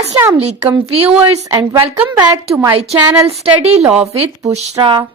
Assalamu alaikum viewers and welcome back to my channel Study Law with Bushra.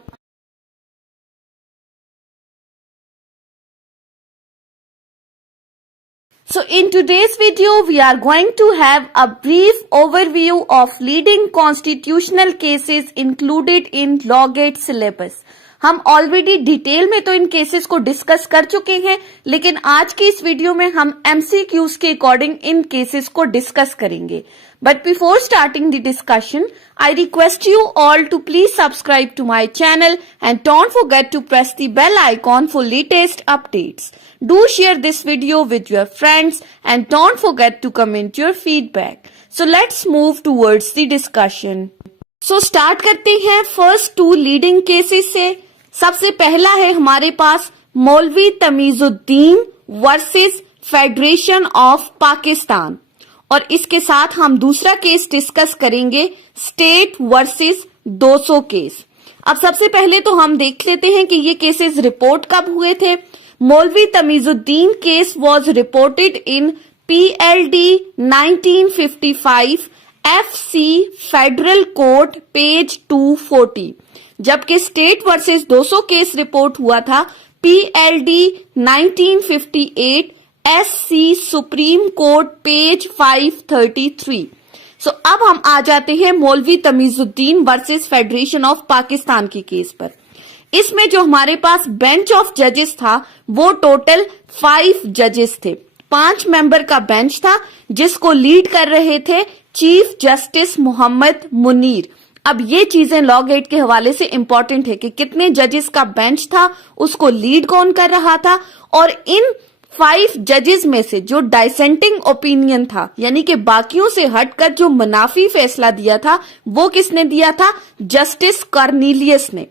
So in today's video we are going to have a brief overview of leading constitutional cases included in Law Gate syllabus. हम already detail में तो इन cases को discuss कर चुके हैं, लेकिन आज की इस वीडियो में हम एमसीक्यूज के अकॉर्डिंग इन केसेस को डिस्कस करेंगे. But before starting the discussion, I request you all to please subscribe to my channel and don't forget to press the bell icon for latest updates. Do share this video with your friends and don't forget to comment your feedback. So let's move towards the discussion. So start करते हैं first two leading cases से. सबसे पहला है हमारे पास मौलवी Tamizuddin versus federation of Pakistan, और इसके साथ हम दूसरा केस डिस्कस करेंगे स्टेट वर्सेस 200 केस. अब सबसे पहले तो हम देख लेते हैं कि ये केसेस रिपोर्ट कब हुए थे. मौलवी Tamizuddin case was reported in PLD 1955 FC federal court page 240, जबकि स्टेट वर्सेस 200 केस रिपोर्ट हुआ था PLD 1958 SC supreme court page 533. सो अब हम आ जाते हैं मौलवी Tamizuddin versus federation of Pakistan के केस पर. इसमें जो हमारे पास बेंच ऑफ जजेस था वो टोटल 5 जजेस थे. 5 मेंबर का बेंच था जिसको लीड कर रहे थे चीफ जस्टिस मोहम्मद मुनीर. अब ये चीजें लॉ गेट के हवाले से इंपॉर्टेंट है कि कितने जजेस का बेंच था, उसको लीड कौन कर रहा था, और इन 5 जजेस में से जो डाइसेंटिंग ओपिनियन था, यानी कि बाकियों से हटकर जो मुनाफी फैसला दिया था, वो किसने दिया था? जस्टिस कॉर्नेलियस ने.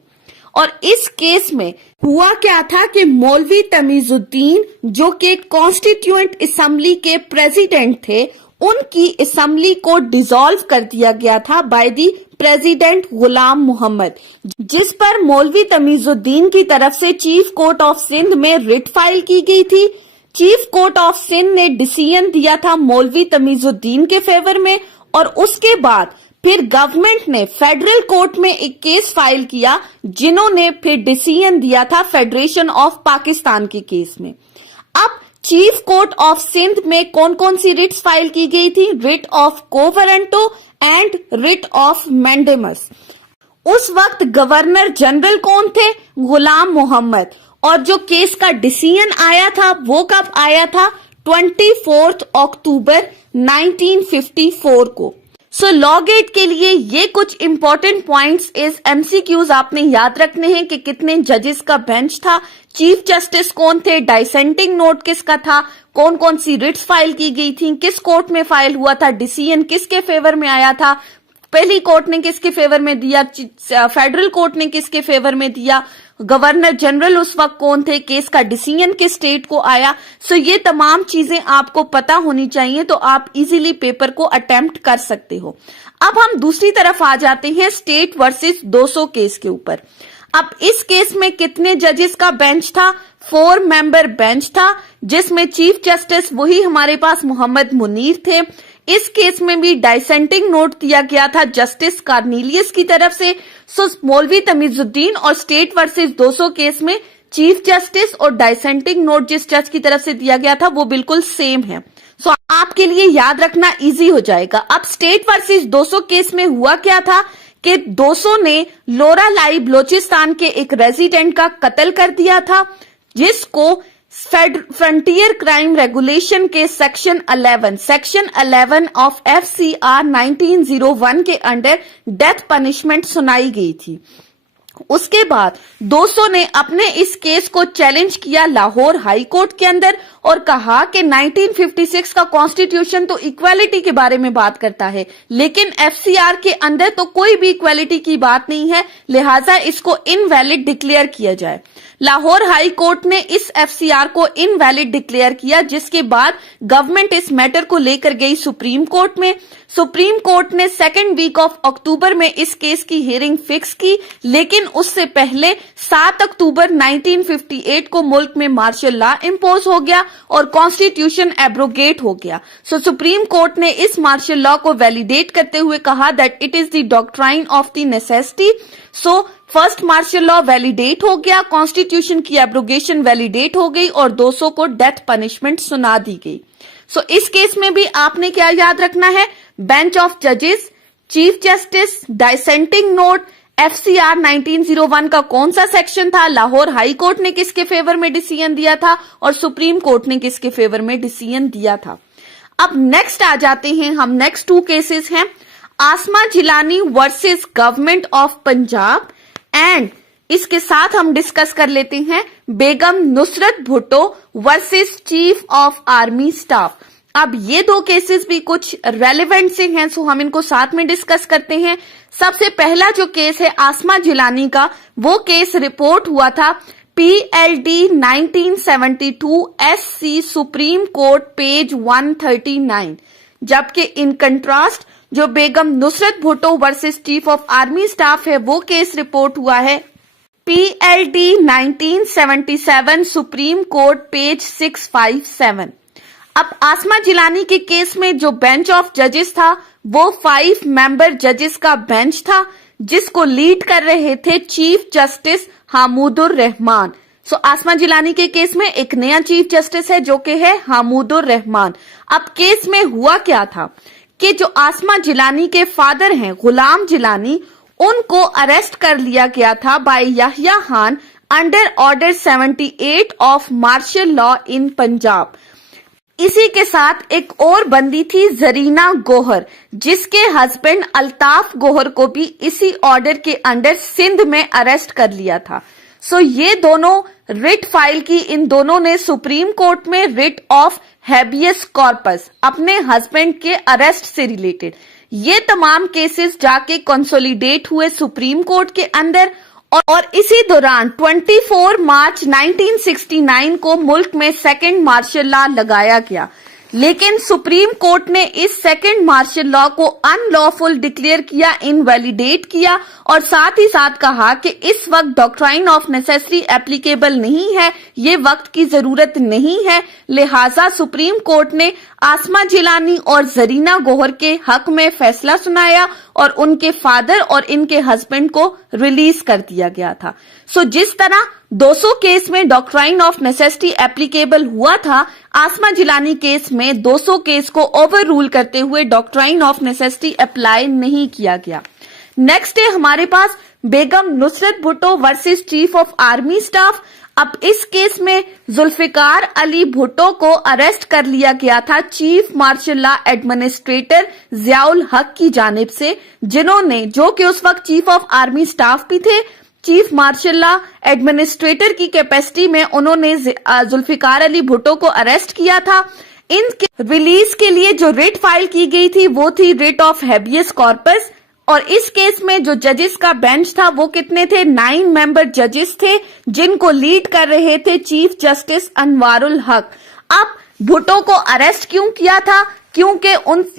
और इस केस में हुआ क्या था कि मौलवी तमीजुद्दीन जो कि कॉन्स्टिट्यूएंट असेंबली के प्रेसिडेंट थे, उनकी असेंबली को डिसॉल्व कर दिया गया था बाय दी प्रेसिडेंट गुलाम मोहम्मद, जिस पर मौलवी तमीजुद्दीन की तरफ से चीफ कोर्ट ऑफ सिंध में रिट फाइल की गई थी. चीफ कोर्ट ऑफ सिंध ने डिसीजन दिया था मौलवी तमीजुद्दीन के फेवर में, और उसके बाद फिर गवर्नमेंट ने फेडरल कोर्ट में एक केस फाइल किया, जिन्होंने फिर डिसीजन दिया था फेडरेशन ऑफ पाकिस्तान के केस में. अब चीफ कोर्ट ऑफ सिंध में कौन कौन सी रिट्स फाइल की गई थी? Writ of quo warranto and writ of mandamus. उस वक्त गवर्नर जनरल कौन थे? गुलाम मोहम्मद. और जो केस का डिसीजन आया था वो कब आया था? 24 अक्टूबर 1954 को. सो लॉ गेट के लिए ये कुछ इंपॉर्टेंट पॉइंट्स इस एमसीक्यूज आपने याद रखने हैं कि कितने जजेस का बेंच था, चीफ जस्टिस कौन थे, डाइसेंटिंग नोट किसका था, कौन कौन सी रिट्स फाइल की गई थी, किस कोर्ट में फाइल हुआ था, डिसीजन किसके फेवर में आया था, पहली कोर्ट ने किसके फेवर में दिया, फेडरल कोर्ट ने किसके फेवर में दिया, गवर्नर जनरल उस वक्त कौन थे, केस का डिसीजन किस स्टेट को आया. सो ये तमाम चीजें आपको पता होनी चाहिए, तो आप इजीली पेपर को अटेम्प्ट कर सकते हो. अब हम दूसरी तरफ आ जाते हैं स्टेट वर्सेस 200 केस के ऊपर. अब इस केस में कितने जजेस का बेंच था? 4 मेंबर बेंच था, जिसमें चीफ जस्टिस वही हमारे पास मोहम्मद मुनीर थे. इस केस में भी डाइसेंटिंग नोट दिया गया था जस्टिस कॉर्नेलियस की तरफ से. सो मौलवी तमीजुद्दीन और स्टेट वर्सेस 200 केस में चीफ जस्टिस और डाइसेंटिंग नोट जिस जज की तरफ से दिया गया था वो बिल्कुल सेम है. सो आपके लिए याद रखना इजी हो जाएगा. अब स्टेट वर्सेस 200 केस में हुआ क्या था कि 200 ने लोरा लाई बलोचिस्तान के एक रेजिडेंट का कत्ल कर दिया था, जिसको फ्रंटियर क्राइम रेगुलेशन के सेक्शन 11 ऑफ FCR 1901 के अंडर डेथ पनिशमेंट सुनाई गई थी. उसके बाद 200 ने अपने इस केस को चैलेंज किया लाहौर हाई कोर्ट के अंदर और कहा कि 1956 का कॉन्स्टिट्यूशन तो इक्वालिटी के बारे में बात करता है, लेकिन FCR के अंदर तो कोई भी इक्वालिटी की बात नहीं है, लिहाजा इसको इनवैलिड डिक्लेयर किया जाए. लाहौर हाई कोर्ट ने इस एफसीआर को इनवैलिड डिक्लेयर किया, जिसके बाद गवर्नमेंट इस मैटर को लेकर गई सुप्रीम कोर्ट में। सुप्रीम कोर्ट ने 2nd वीक ऑफ अक्टूबर में इस केस की हियरिंग फिक्स की, लेकिन उससे पहले 7 अक्टूबर 1958 को मुल्क में मार्शल लॉ इंपोज हो गया और कॉन्स्टिट्यूशन एब्रोगेट हो गया। सो सुप्रीम कोर्ट ने इस मार्शल लॉ को वैलिडेट करते हुए कहा that it is the doctrine of the necessity. So first martial law validate हो गया, कॉन्स्टिट्यूशन की एब्रोगेशन वैलिडेट हो गई और 200 को डेथ पनिशमेंट सुना दी गई। सो इस केस में भी आपने क्या याद रखना है, बेंच ऑफ जजेस, chief justice, dissenting note, FCR 1901 का कौन सा सेक्शन था, लाहौर हाई कोर्ट ने किसके फेवर में डिसीजन दिया था और सुप्रीम कोर्ट ने किसके फेवर में डिसीजन दिया था। अब नेक्स्ट आ जाते हैं हम, नेक्स्ट 2 केसेस हैं Asma Jilani versus government of Punjab and इसके साथ हम डिस्कस कर लेते हैं Begum Nusrat Bhutto versus chief of army staff. अब ये 2 केसेस भी कुछ रेलेवेंट से हैं, सो हम इनको साथ में डिस्कस करते हैं। सबसे पहला जो केस है आसमा जिलानी का, वो केस रिपोर्ट हुआ था PLD 1972 SC supreme court page 139, जबकि इन कंट्रास्ट जो Begum Nusrat Bhutto versus chief of army staff है वो केस रिपोर्ट हुआ है PLD 1977 सुप्रीम कोर्ट पेज 657। अब आसमा जिलानी के केस में जो बेंच ऑफ जजेस था वो 5 मेंबर जजेस का बेंच था, जिसको लीड कर रहे थे चीफ जस्टिस हामुदुर रहमान। सो आसमा जिलानी के केस में एक नया चीफ जस्टिस है जो कि है हामुदुर रहमान। अब केस में हुआ क्या था कि जो आसमा जिलानी के फादर हैं गुलाम जिलानी, उनको अरेस्ट कर लिया गया था by Yahya Khan under order 78 of martial law in Punjab. इसी के साथ एक और बंदी थी जरीना गोहर, जिसके हस्बैंड अल्ताफ गोहर को भी इसी ऑर्डर के अंडर सिंध में अरेस्ट कर लिया था। सो ये दोनों रिट फाइल की, इन दोनों ने सुप्रीम कोर्ट में रिट ऑफ हैबियस कॉर्पस अपने हस्बैंड के अरेस्ट से रिलेटेड। ये तमाम केसेस जाके कंसोलिडेट हुए सुप्रीम कोर्ट के अंदर और इसी दौरान 24 मार्च 1969 को मुल्क में 2nd मार्शल लॉ लगाया गया, लेकिन सुप्रीम कोर्ट ने इस 2nd मार्शल लॉ को अनलॉफुल डिक्लेयर किया, इनवैलिडेट किया और साथ ही साथ कहा कि इस वक्त डॉक्ट्राइन ऑफ नेसेसिटी एप्लीकेबल नहीं है, ये वक्त की जरूरत नहीं है। लिहाजा सुप्रीम कोर्ट ने आसमा जिलानी और जरीना गोहर के हक में फैसला सुनाया और उनके फादर और इनके हस्बैंड को रिलीज कर दिया गया था। सो जिस तरह 200 केस में डॉक्ट्राइन ऑफ नेसेसिटी एप्लीकेबल हुआ था, आसमा जिलानी केस में 200 केस को ओवर रूल करते हुए डॉक्ट्राइन ऑफ नेसेसिटी अप्लाई नहीं किया गया। नेक्स्ट है हमारे पास Begum Nusrat Bhutto versus chief of army staff. अब इस केस में जुल्फिकार अली भुट्टो को अरेस्ट कर लिया गया था chief marshal law administrator Ziaul हक की जानिब से, जिन्होंने, जो कि उस वक्त चीफ ऑफ आर्मी स्टाफ भी थे, चीफ मार्शल लॉ एडमिनिस्ट्रेटर की कैपेसिटी में उन्होंने जुल्फिकार अली भुट्टो को अरेस्ट किया था। इनके रिलीज के लिए जो रिट फाइल की गई थी वो थी रिट ऑफ हैबियस कॉर्पस और इस केस में जो जजेस का बेंच था वो कितने थे, 9 मेंबर जजेस थे, जिनको लीड कर रहे थे चीफ जस्टिस अनवारुल हक। अब भुट्टो को अरेस्ट क्यों किया था? क्योंकि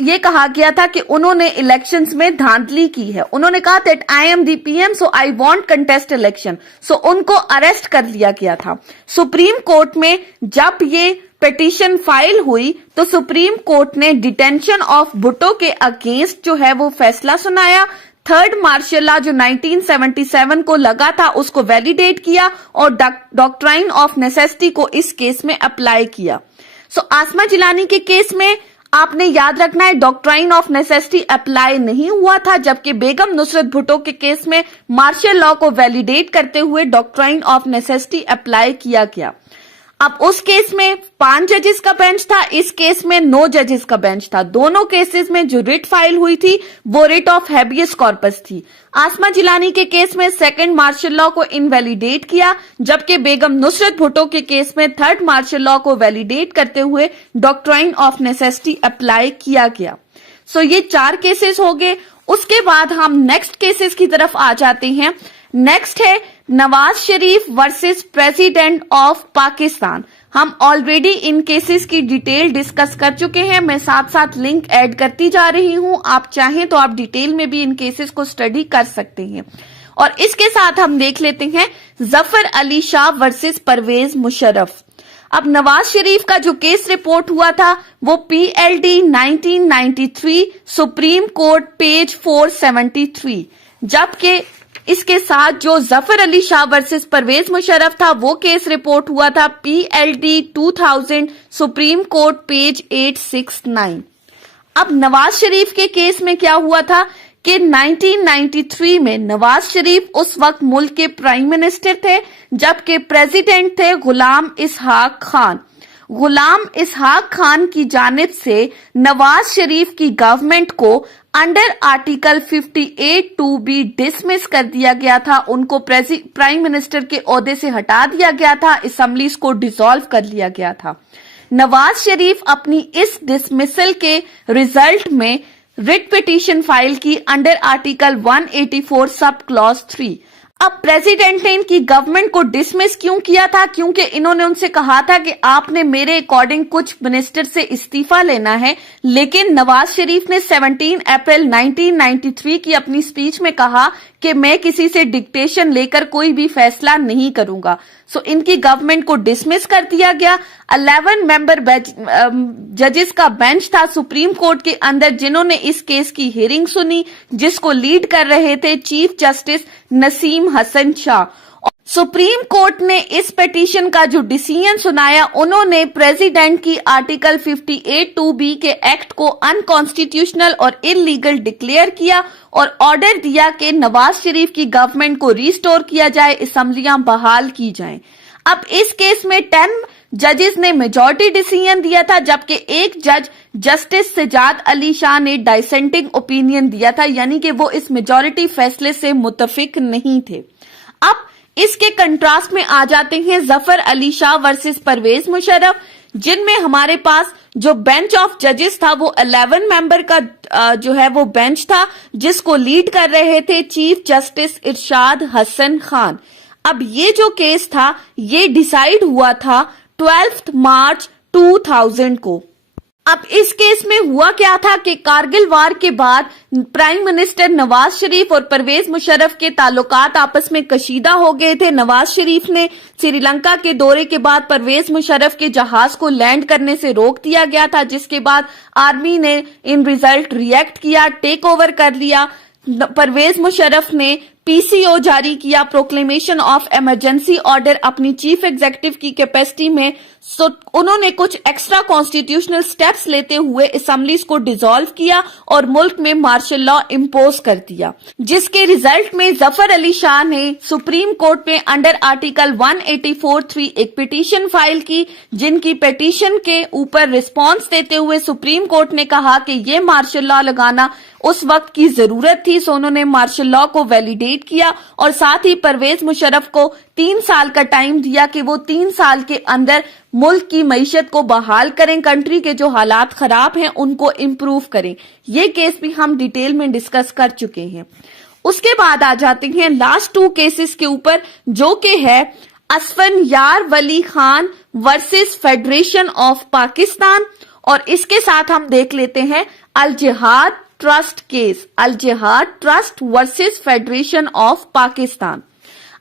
ये कहा गया था कि उन्होंने इलेक्शंस में धांधली की है। उन्होंने कहा that I am the PM so I want contest election, so उनको अरेस्ट कर लिया गया था। सुप्रीम कोर्ट में जब ये पिटीशन फाइल हुई तो सुप्रीम कोर्ट ने डिटेंशन ऑफ भुट्टो के अगेंस्ट जो है वो फैसला सुनाया। 3rd मार्शल लॉ जो 1977 को लगा था उसको वैलिडेट किया और डॉक्ट्राइन ऑफ नेसेसिटी को इस केस में अप्लाई किया। सो आसमा जिलानी के केस में आपने याद रखना है डॉक्ट्राइन ऑफ नेसेसिटी अप्लाई नहीं हुआ था, जबकि बेगम नुसरत भुट्टो के केस में मार्शल लॉ को वैलिडेट करते हुए डॉक्ट्राइन ऑफ नेसेसिटी अप्लाई किया गया। अब उस केस में 5 जजेस का बेंच था, इस केस में 9 जजेस का बेंच था। दोनों केसेस में जो रिट फाइल हुई थी वो रिट ऑफ हैबियस कॉर्पस थी। आसमा जिलानी के केस में 2nd मार्शल लॉ को इनवैलिडेट किया, जबकि बेगम नुसरत भुट्टो के केस में 3rd मार्शल लॉ को वैलिडेट करते हुए डॉक्ट्राइन ऑफ नेसेसिटी अप्लाई किया गया। सो ये 4 केसेस हो गए। उसके बाद हम नेक्स्ट केसेस की तरफ आ जाते हैं। नेक्स्ट है Nawaz Sharif versus president of Pakistan. हम ऑलरेडी इन केसेस की डिटेल डिस्कस कर चुके हैं। मैं साथ साथ लिंक ऐड करती जा रही हूं, आप चाहें तो आप डिटेल में भी इन केसेस को स्टडी कर सकते हैं। और इसके साथ हम देख लेते हैं जफर अली शाह वर्सेस परवेज मुशर्रफ। अब नवाज शरीफ का जो केस रिपोर्ट हुआ था वो PLD 1993 सुप्रीम कोर्ट पेज 473, जबकि इसके साथ जो जफर अली शाह वर्सेस परवेज मुशर्रफ था वो केस रिपोर्ट हुआ था PLD 2000 सुप्रीम कोर्ट पेज 869। अब नवाज शरीफ के केस में क्या हुआ था कि 1993 में नवाज शरीफ उस वक्त मुल्क के प्राइम मिनिस्टर थे, जबकि प्रेसिडेंट थे गुलाम इसहाक खान। गुलाम इसहाक खान की जानिब से नवाज शरीफ की गवर्नमेंट को अंडर आर्टिकल 58(2) भी डिसमिस कर दिया गया था। उनको प्राइम मिनिस्टर के ओहदे से हटा दिया गया था, असेंबलीज को डिसॉल्व कर लिया गया था। नवाज शरीफ अपनी इस डिसमिसल के रिजल्ट में रिट पिटीशन फाइल की अंडर आर्टिकल 184 सब क्लॉज 3। अब प्रेसिडेंट ने इनकी गवर्नमेंट को डिसमिस क्यों किया था? क्योंकि इन्होंने उनसे कहा था कि आपने मेरे अकॉर्डिंग कुछ मिनिस्टर से इस्तीफा लेना है, लेकिन नवाज शरीफ ने 17 अप्रैल 1993 की अपनी स्पीच में कहा कि मैं किसी से डिक्टेशन लेकर कोई भी फैसला नहीं करूंगा। सो इनकी गवर्नमेंट को डिसमिस कर दिया गया। 11 मेंबर जजेस का बेंच था सुप्रीम कोर्ट के अंदर, जिन्होंने इस केस की हियरिंग सुनी, जिसको लीड कर रहे थे chief justice Nasim Hasan Shah. Supreme court ने इस पिटीशन का जो डिसीजन सुनाया, उन्होंने प्रेसिडेंट की आर्टिकल 58(2)B के एक्ट को अनकॉन्स्टिट्यूशनल और इलीगल डिक्लेयर किया और ऑर्डर दिया कि नवाज शरीफ की गवर्नमेंट को रिस्टोर किया जाए, असेंबलियां बहाल की जाएं। अब इस केस में 10 जजेस ने मेजॉरिटी डिसीजन दिया था, जबकि एक जज जस्टिस सजाद अली शाह ने डाइसेंटिंग ओपिनियन दिया था, यानी कि वो इस मेजॉरिटी फैसले से मुत्तफिक नहीं थे। अब इसके कंट्रास्ट में आ जाते हैं जफर अली शाह वर्सेस परवेज मुशर्रफ, जिनमें हमारे पास जो बेंच ऑफ जजेस था वो 11 मेंबर का जो है वो बेंच था, जिसको लीड कर रहे थे चीफ जस्टिस इरशाद हसन खान। अब ये जो केस था ये डिसाइड हुआ था 12 मार्च 2000 को। अब इस केस में हुआ क्या था कि कारगिल वार के बाद प्राइम मिनिस्टर नवाज शरीफ और परवेज मुशर्रफ के ताल्लुकात आपस में कशीदा हो गए थे। नवाज शरीफ ने श्रीलंका के दौरे के बाद परवेज मुशर्रफ के जहाज को लैंड करने से रोक दिया गया था, जिसके बाद आर्मी ने इन रिजल्ट रिएक्ट किया, टेक ओवर कर लिया। परवेज मुशर्रफ ने PCO जारी किया, प्रोक्लेमेशन ऑफ इमरजेंसी ऑर्डर, अपनी चीफ एग्जीक्यूटिव की कैपेसिटी में। उन्होंने कुछ एक्स्ट्रा कॉन्स्टिट्यूशनल स्टेप्स लेते हुए असेंबलीज को डिसॉल्व किया और मुल्क में मार्शल लॉ इम्पोज कर दिया, जिसके रिजल्ट में जफर अली शाह ने सुप्रीम कोर्ट में अंडर आर्टिकल 184(3) एक पिटीशन फाइल की, जिनकी पिटीशन के ऊपर रिस्पॉन्स देते हुए सुप्रीम कोर्ट ने कहा कि ये मार्शल लॉ लगाना उस वक्त की जरूरत थी। सो उन्होंने मार्शल लॉ को वैलिडेट किया और साथ ही परवेज मुशर्रफ को 3 साल का टाइम दिया कि वो 3 साल के अंदर मुल्क की मईशत को बहाल करें, कंट्री के जो हालात खराब हैं उनको इम्प्रूव करें। ये केस भी हम डिटेल में डिस्कस कर चुके हैं। उसके बाद आ जाते हैं लास्ट 2 केसेस के ऊपर, जो कि है Asfandyar Wali Khan versus federation of Pakistan, और इसके साथ हम देख लेते हैं अल Jihad trust case, Al Jihad trust versus federation of Pakistan.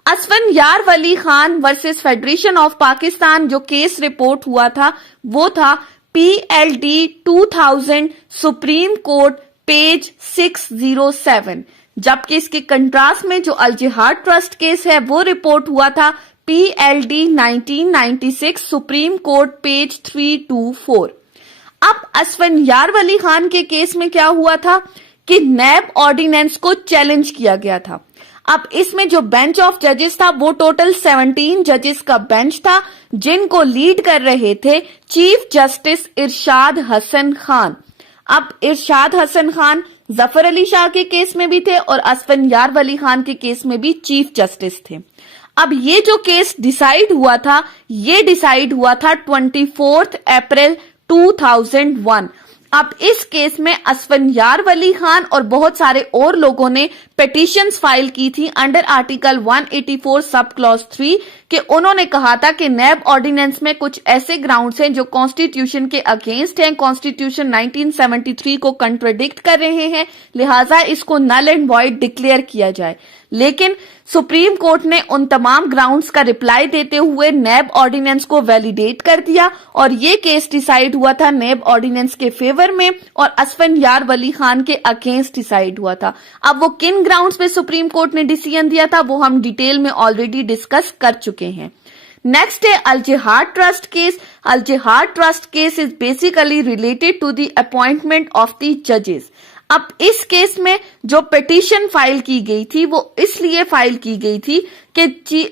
Asfandyar Wali Khan versus federation of Pakistan जो केस रिपोर्ट हुआ था वो था PLD 2000 सुप्रीम कोर्ट पेज 607, जबकि इसके कंट्रास्ट में जो अल जिहाद ट्रस्ट केस है वो रिपोर्ट हुआ था PLD 1996 सुप्रीम कोर्ट पेज 324। अब असफनयार वली खान के केस में क्या हुआ था कि नैब ऑर्डिनेंस को चैलेंज किया गया था। अब इसमें जो बेंच ऑफ जजेस था वो टोटल 17 जजेस का बेंच था, जिनको लीड कर रहे थे चीफ जस्टिस इरशाद हसन खान। अब इरशाद हसन खान जफर अली शाह के केस में भी थे और असफनयार वली खान के केस में भी चीफ जस्टिस थे। अब ये जो केस डिसाइड हुआ था 24 अप्रैल 2001। اب اس کیس میں اسفندیار ولی خان اور بہت سارے اور لوگوں نے پیٹیشنز فائل کی تھی انڈر آرٹیکل 184 سب کلاس 3 کہ انہوں نے کہا تھا کہ نیب آرڈیننس میں کچھ ایسے گراؤنڈز ہیں جو کانسٹیٹیوشن کے اگینسٹ ہیں، کانسٹیٹیوشن 1973 کو کنٹراڈکٹ کر رہے ہیں، لہٰذا اس کو نل اینڈ وائڈ ڈکلیئر کیا جائے۔ لیکن سپریم کورٹ نے ان تمام گراؤنڈز کا رپلائی دیتے ہوئے نیب آرڈیننس کو ویلیڈیٹ کر دیا اور یہ کیس ڈیسائیڈ ہوا تھا نیب آرڈیننس کے فیور میں اور اسفندیار ولی خان کے اگینسٹ ڈیسائیڈ ہوا تھا۔ اب وہ کن گراؤنڈز پہ سپریم کورٹ نے ڈیسیژن دیا تھا وہ ہم ڈیٹیل میں آلریڈی ڈسکس کر چکے ہیں۔ نیکسٹ ہے Aljihad trust case. Aljihad trust case is basically related to the appointment of the ججز۔ اب اس کیس میں جو پیٹیشن فائل کی گئی تھی وہ اس لیے فائل کی گئی تھی کہ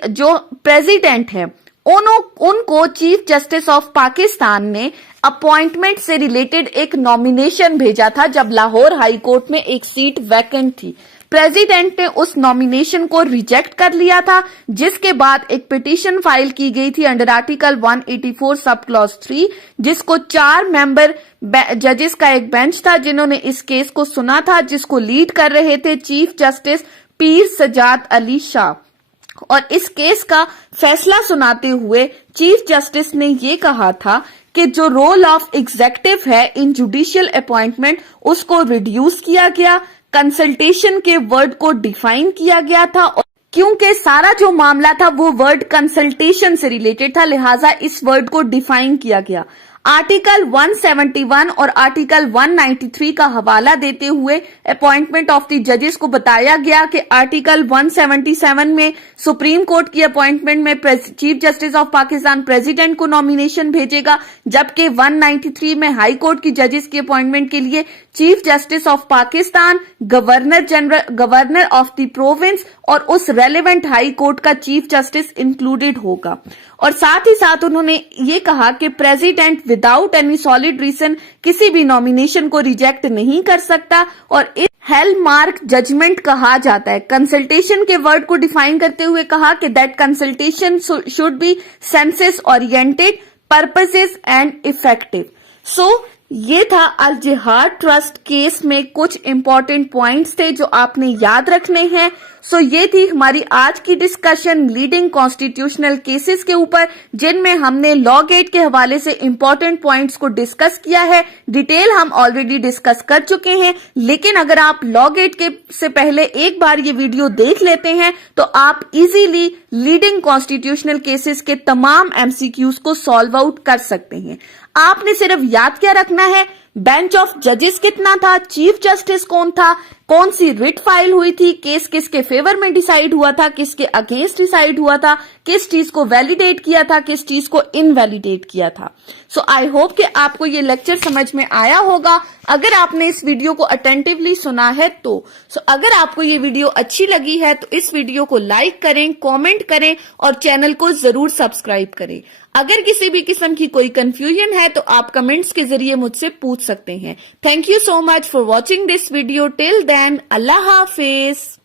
جو پریزیڈنٹ ہے ان کو چیف جسٹس آف پاکستان نے اپوائنٹمنٹ سے ریلیٹڈ ایک نامینیشن بھیجا تھا جب لاہور ہائی کورٹ میں ایک سیٹ ویکنٹ تھی۔ پریزیڈنٹ نے اس نامینیشن کو ریجیکٹ کر لیا تھا، جس کے بعد ایک پیٹیشن فائل کی گئی تھی انڈر آرٹیکل 184 سب کلاس 3 جس کو 4 ممبر ججز کا ایک بینچ تھا جنہوں نے اس کیس کو سنا تھا، جس کو لیڈ کر رہے تھے چیف جسٹس پیر سجاد علی شاہ۔ اور اس کیس کا فیصلہ سناتے ہوئے چیف جسٹس نے یہ کہا تھا کہ جو رول آف ایگزیکٹو ہے ان جوڈیشل اپوائنٹمنٹ اس کو ریڈیوس کیا گیا، کنسلٹیشن کے ورڈ کو ڈیفائن کیا گیا تھا اور کیونکہ سارا جو معاملہ تھا وہ ورڈ کنسلٹیشن سے ریلیٹڈ تھا لہٰذا اس ورڈ کو ڈیفائن کیا گیا۔ آرٹیکل 171 اور آرٹیکل 193 کا حوالہ دیتے ہوئے اپوائنٹمنٹ آف دی ججز کو بتایا گیا کہ آرٹیکل 177 میں سپریم کورٹ کی اپوائنٹمنٹ میں chief justice of Pakistan president کو نامینیشن بھیجے گا، جبکہ 193 میں ہائی کورٹ کی ججز کی اپوائنٹمنٹ کے لیے chief justice of Pakistan, governor of the province اور اس ریلیونٹ ہائی کورٹ کا چیف جسٹس انکلوڈیڈ ہوگا۔ اور ساتھ ہی ساتھ انہوں نے یہ کہا کہ president without any solid reason کسی بھی نامینیشن کو ریجیکٹ نہیں کر سکتا اور اس ہیل مارک ججمنٹ کہا جاتا ہے۔ کنسلٹیشن کے ورڈ کو ڈیفائن کرتے ہوئے کہا کہ that consultation should be consensus oriented, purposes and effective. So یہ تھا الجہاد ٹرسٹ کیس میں کچھ امپورٹنٹ پوائنٹس تھے جو آپ نے یاد رکھنے ہیں۔ سو یہ تھی ہماری آج کی ڈسکشن لیڈنگ کانسٹیٹیوشنل کیسز کے اوپر، جن میں ہم نے لا گیٹ کے حوالے سے امپورٹنٹ پوائنٹس کو ڈسکس کیا ہے۔ ڈیٹیل ہم آلریڈی ڈسکس کر چکے ہیں، لیکن اگر آپ لا گیٹ کے سے پہلے ایک بار یہ ویڈیو دیکھ لیتے ہیں تو آپ ایزیلی لیڈنگ کانسٹیٹیوشنل کیسز کے تمام MCQs کو سالو آؤٹ کر سکتے ہیں۔ آپ نے صرف یاد کیا رکھنا ہے، بینچ آف ججز کتنا تھا، چیف جسٹس کون تھا، کون سی ریٹ فائل ہوئی تھی، کیس کس کے فیور میں ڈیسائیڈ ہوا تھا، کس کے اگینسٹ ڈیسائیڈ ہوا تھا، کس چیز کو ویلیڈیٹ کیا تھا، کس چیز کو انویلیڈیٹ کیا تھا۔ سو آئی ہوپ کہ آپ کو یہ لیکچر سمجھ میں آیا ہوگا۔ اگر آپ نے اس ویڈیو کو اٹینٹیولی سنا ہے تو اگر آپ کو یہ ویڈیو اچھی لگی ہے تو اس ویڈیو کو لائک کریں، کامنٹ کریں اور چینل کو ضرور سبسکرائب کریں۔ اگر کسی بھی قسم کی کوئی کنفیوژن ہے تو آپ کمنٹس کے ذریعے مجھ سے پوچھ سکتے ہیں۔ Thank you so much for watching this video. Till then اللہ حافظ۔